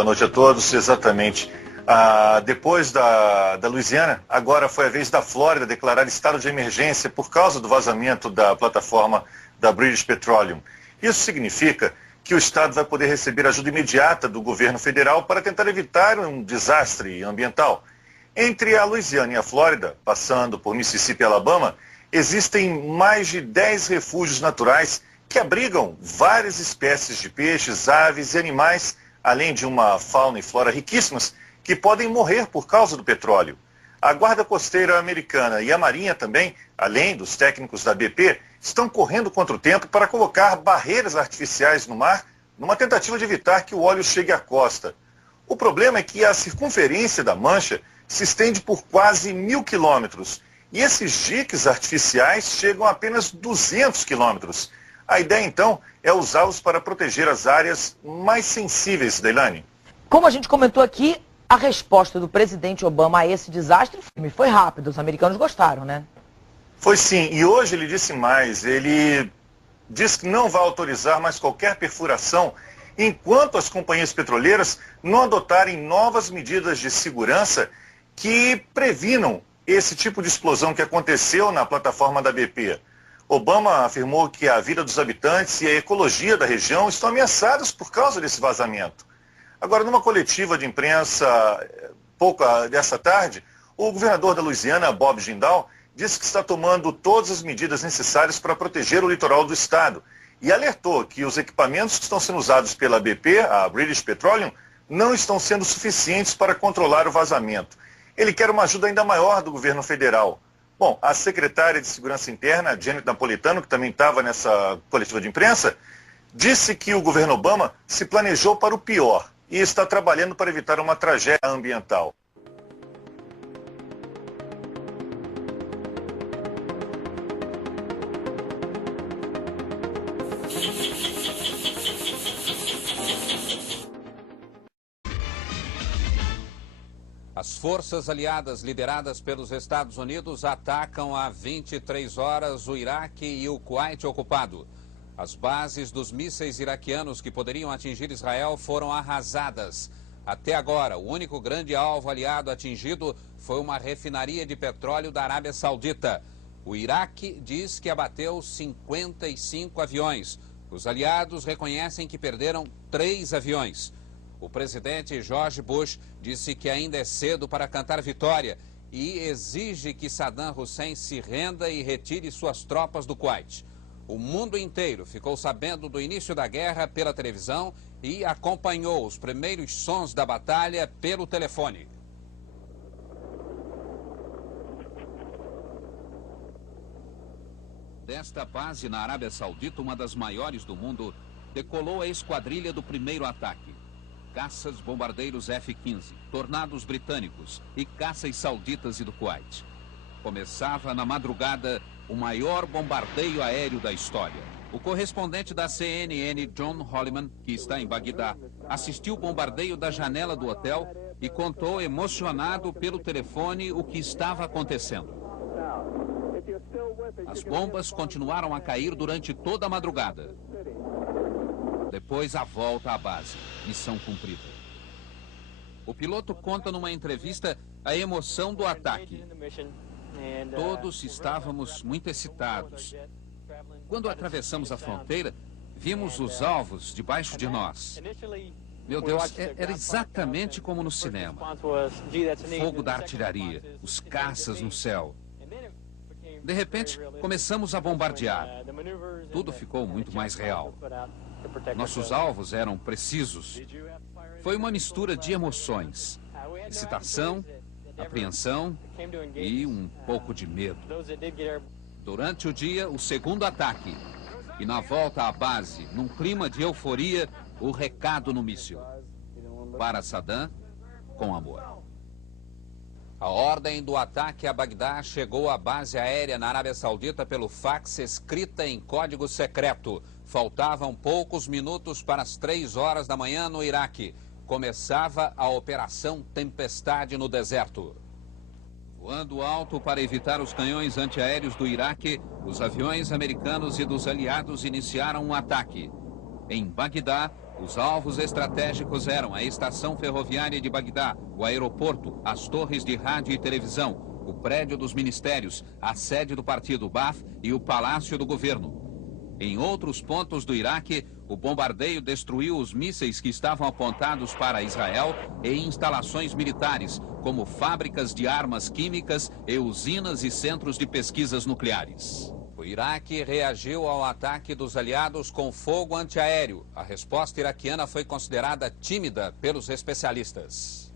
Boa noite a todos. Exatamente. Depois da Louisiana, agora foi a vez da Flórida declarar estado de emergência por causa do vazamento da plataforma da British Petroleum. Isso significa que o estado vai poder receber ajuda imediata do governo federal para tentar evitar um desastre ambiental. Entre a Louisiana e a Flórida, passando por Mississippi e Alabama, existem mais de 10 refúgios naturais que abrigam várias espécies de peixes, aves e animais, além de uma fauna e flora riquíssimas, que podem morrer por causa do petróleo. A Guarda Costeira Americana e a Marinha também, além dos técnicos da BP, estão correndo contra o tempo para colocar barreiras artificiais no mar, numa tentativa de evitar que o óleo chegue à costa. O problema é que a circunferência da mancha se estende por quase 1.000 quilômetros, e esses diques artificiais chegam a apenas 200 quilômetros. A ideia, então, é usá-los para proteger as áreas mais sensíveis, Deilane. Como a gente comentou aqui, a resposta do presidente Obama a esse desastre foi rápida. Os americanos gostaram, né? Foi sim, e hoje ele disse mais. Ele diz que não vai autorizar mais qualquer perfuração enquanto as companhias petroleiras não adotarem novas medidas de segurança que previnam esse tipo de explosão que aconteceu na plataforma da BP. Obama afirmou que a vida dos habitantes e a ecologia da região estão ameaçadas por causa desse vazamento. Agora, numa coletiva de imprensa pouco dessa tarde, o governador da Louisiana, Bob Jindal, disse que está tomando todas as medidas necessárias para proteger o litoral do estado e alertou que os equipamentos que estão sendo usados pela BP, a British Petroleum, não estão sendo suficientes para controlar o vazamento. Ele quer uma ajuda ainda maior do governo federal. Bom, a secretária de Segurança Interna, Janet Napolitano, que também estava nessa coletiva de imprensa, disse que o governo Obama se planejou para o pior e está trabalhando para evitar uma tragédia ambiental. As forças aliadas lideradas pelos Estados Unidos atacam há 23 horas o Iraque e o Kuwait ocupado. As bases dos mísseis iraquianos que poderiam atingir Israel foram arrasadas. Até agora, o único grande alvo aliado atingido foi uma refinaria de petróleo da Arábia Saudita. O Iraque diz que abateu 55 aviões. Os aliados reconhecem que perderam 3 aviões. O presidente George Bush disse que ainda é cedo para cantar vitória e exige que Saddam Hussein se renda e retire suas tropas do Kuwait. O mundo inteiro ficou sabendo do início da guerra pela televisão e acompanhou os primeiros sons da batalha pelo telefone. Desta base na Arábia Saudita, uma das maiores do mundo, decolou a esquadrilha do primeiro ataque. Caças bombardeiros F-15, tornados britânicos e caças sauditas e do Kuwait. Começava na madrugada o maior bombardeio aéreo da história. O correspondente da CNN, John Holliman, que está em Bagdá, assistiu o bombardeio da janela do hotel e contou emocionado pelo telefone o que estava acontecendo. As bombas continuaram a cair durante toda a madrugada. Depois a volta à base. Missão cumprida. O piloto conta numa entrevista a emoção do ataque. Todos estávamos muito excitados. Quando atravessamos a fronteira, vimos os alvos debaixo de nós. Meu Deus, era exatamente como no cinema. O fogo da artilharia, os caças no céu. De repente, começamos a bombardear. Tudo ficou muito mais real. Nossos alvos eram precisos. Foi uma mistura de emoções. Excitação, apreensão e um pouco de medo. Durante o dia, o segundo ataque. E na volta à base, num clima de euforia, o recado no míssil. Para Saddam, com amor. A ordem do ataque a Bagdá chegou à base aérea na Arábia Saudita pelo fax escrita em código secreto. Faltavam poucos minutos para as 3 horas da manhã no Iraque. Começava a Operação Tempestade no deserto. Voando alto para evitar os canhões antiaéreos do Iraque, os aviões americanos e dos aliados iniciaram um ataque. Em Bagdá, Os alvos estratégicos eram a estação ferroviária de Bagdá, o aeroporto, as torres de rádio e televisão, o prédio dos ministérios, a sede do partido Baath e o palácio do governo. Em outros pontos do Iraque, o bombardeio destruiu os mísseis que estavam apontados para Israel e instalações militares, como fábricas de armas químicas e usinas e centros de pesquisas nucleares. O Iraque reagiu ao ataque dos aliados com fogo antiaéreo. A resposta iraquiana foi considerada tímida pelos especialistas.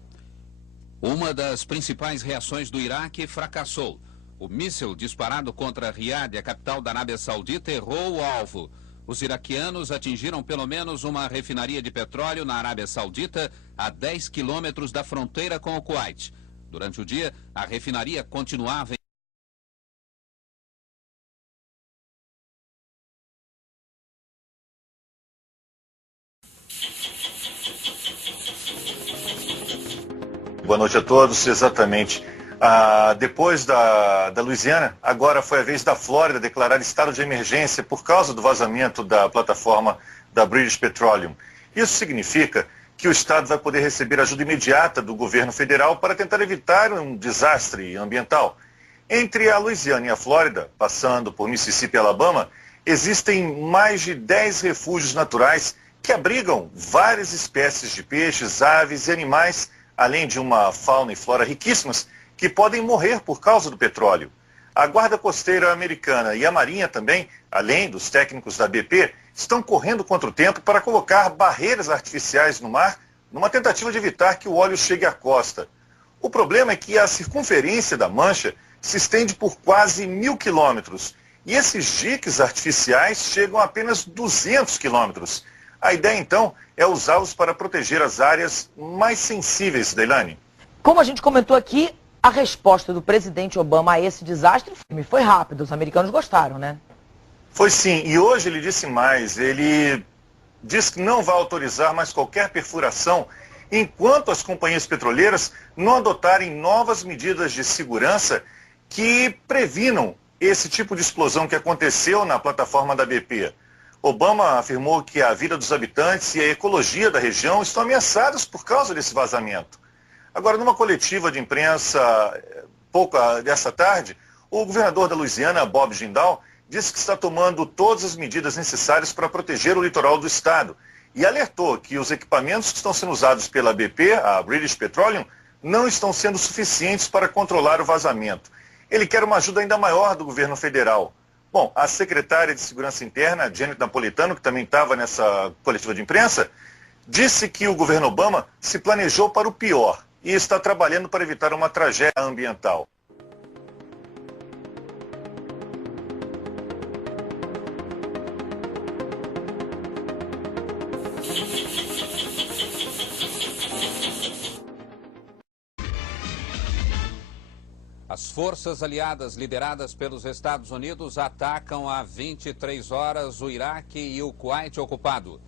Uma das principais reações do Iraque fracassou. O míssil disparado contra Riad, a capital da Arábia Saudita, errou o alvo. Os iraquianos atingiram pelo menos uma refinaria de petróleo na Arábia Saudita, a 10 quilômetros da fronteira com o Kuwait. Durante o dia, a refinaria continuava Boa noite a todos, exatamente. Depois da Louisiana, agora foi a vez da Flórida declarar estado de emergência por causa do vazamento da plataforma da British Petroleum. Isso significa que o estado vai poder receber ajuda imediata do governo federal para tentar evitar um desastre ambiental. Entre a Louisiana e a Flórida, passando por Mississippi e Alabama, existem mais de 10 refúgios naturais que abrigam várias espécies de peixes, aves e animais, além de uma fauna e flora riquíssimas, que podem morrer por causa do petróleo. A Guarda Costeira Americana e a Marinha também, além dos técnicos da BP, estão correndo contra o tempo para colocar barreiras artificiais no mar, numa tentativa de evitar que o óleo chegue à costa. O problema é que a circunferência da mancha se estende por quase 1.000 quilômetros, e esses diques artificiais chegam a apenas 200 quilômetros. A ideia, então, é usá-los para proteger as áreas mais sensíveis, Deilane. Como a gente comentou aqui, a resposta do presidente Obama a esse desastre foi rápida. Os americanos gostaram, né? Foi sim, e hoje ele disse mais. Ele diz que não vai autorizar mais qualquer perfuração enquanto as companhias petroleiras não adotarem novas medidas de segurança que previnam esse tipo de explosão que aconteceu na plataforma da BP. Obama afirmou que a vida dos habitantes e a ecologia da região estão ameaçadas por causa desse vazamento. Agora, numa coletiva de imprensa pouco dessa tarde, o governador da Louisiana, Bob Jindal, disse que está tomando todas as medidas necessárias para proteger o litoral do estado e alertou que os equipamentos que estão sendo usados pela BP, a British Petroleum, não estão sendo suficientes para controlar o vazamento. Ele quer uma ajuda ainda maior do governo federal. Bom, a secretária de Segurança Interna, Janet Napolitano, que também estava nessa coletiva de imprensa, disse que o governo Obama se planejou para o pior e está trabalhando para evitar uma tragédia ambiental. As forças aliadas lideradas pelos Estados Unidos atacam há 23 horas o Iraque e o Kuwait ocupado.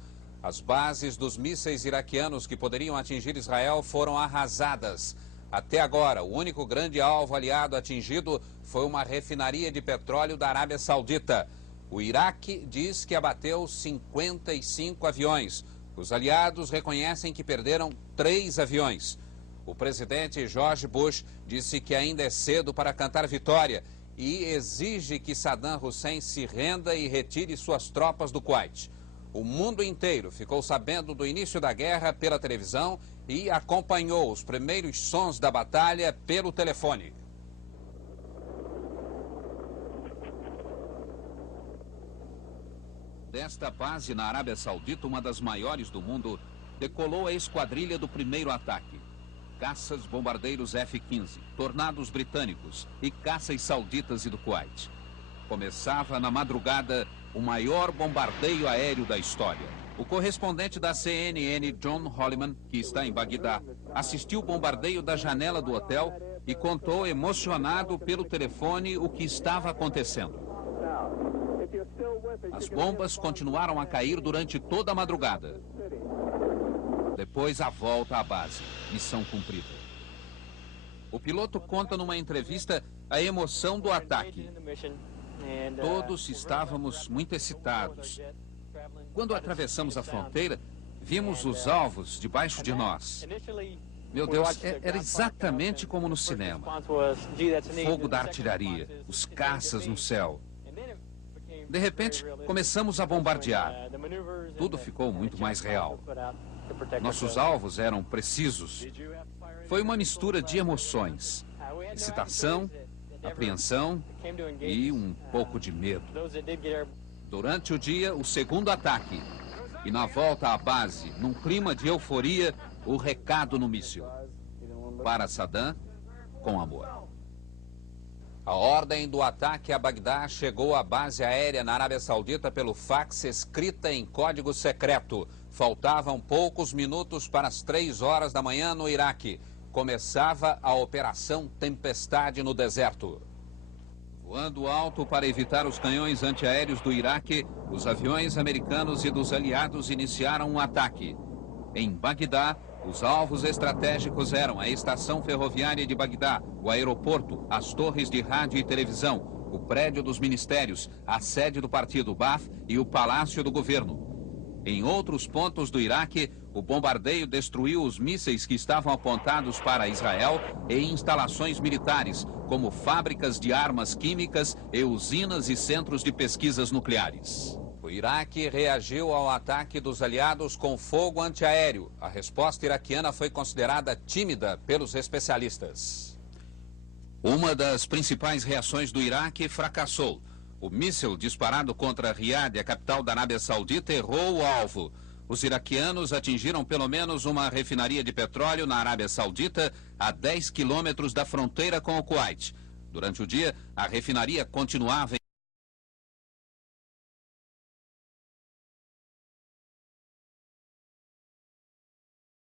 As bases dos mísseis iraquianos que poderiam atingir Israel foram arrasadas. Até agora, o único grande alvo aliado atingido foi uma refinaria de petróleo da Arábia Saudita. O Iraque diz que abateu 55 aviões. Os aliados reconhecem que perderam 3 aviões. O presidente George Bush disse que ainda é cedo para cantar vitória e exige que Saddam Hussein se renda e retire suas tropas do Kuwait. O mundo inteiro ficou sabendo do início da guerra pela televisão e acompanhou os primeiros sons da batalha pelo telefone. Desta base na Arábia Saudita, uma das maiores do mundo, decolou a esquadrilha do primeiro ataque. Caças bombardeiros F-15, tornados britânicos e caças sauditas e do Kuwait. Começava na madrugada o maior bombardeio aéreo da história. O correspondente da CNN, John Holliman, que está em Bagdá, assistiu o bombardeio da janela do hotel e contou emocionado pelo telefone o que estava acontecendo. As bombas continuaram a cair durante toda a madrugada. Depois a volta à base. Missão cumprida. O piloto conta numa entrevista a emoção do ataque. Todos estávamos muito excitados. Quando atravessamos a fronteira, Vimos os alvos debaixo de nós. Meu Deus, era exatamente como no cinema. O fogo da artilharia, os caças no céu. De repente, começamos a bombardear. Tudo ficou muito mais real. Nossos alvos eram precisos. Foi uma mistura de emoções. Excitação, apreensão e um pouco de medo. Durante o dia, o segundo ataque. E na volta à base, num clima de euforia, o recado no míssil. Para Saddam, com amor. A ordem do ataque a Bagdá chegou à base aérea na Arábia Saudita pelo fax escrita em código secreto. Faltavam poucos minutos para as 3 horas da manhã no Iraque. Começava a Operação Tempestade no deserto. Voando alto para evitar os canhões antiaéreos do Iraque, os aviões americanos e dos aliados iniciaram um ataque. Em Bagdá, os alvos estratégicos eram a estação ferroviária de Bagdá, o aeroporto, as torres de rádio e televisão, o prédio dos ministérios, a sede do partido Baath e o palácio do governo. Em outros pontos do Iraque, o bombardeio destruiu os mísseis que estavam apontados para Israel e instalações militares, como fábricas de armas químicas e usinas e centros de pesquisas nucleares. O Iraque reagiu ao ataque dos aliados com fogo antiaéreo. A resposta iraquiana foi considerada tímida pelos especialistas. Uma das principais reações do Iraque fracassou. O míssil disparado contra Riad, a capital da Arábia Saudita, errou o alvo. Os iraquianos atingiram pelo menos uma refinaria de petróleo na Arábia Saudita, a 10 quilômetros da fronteira com o Kuwait. Durante o dia, a refinaria continuava em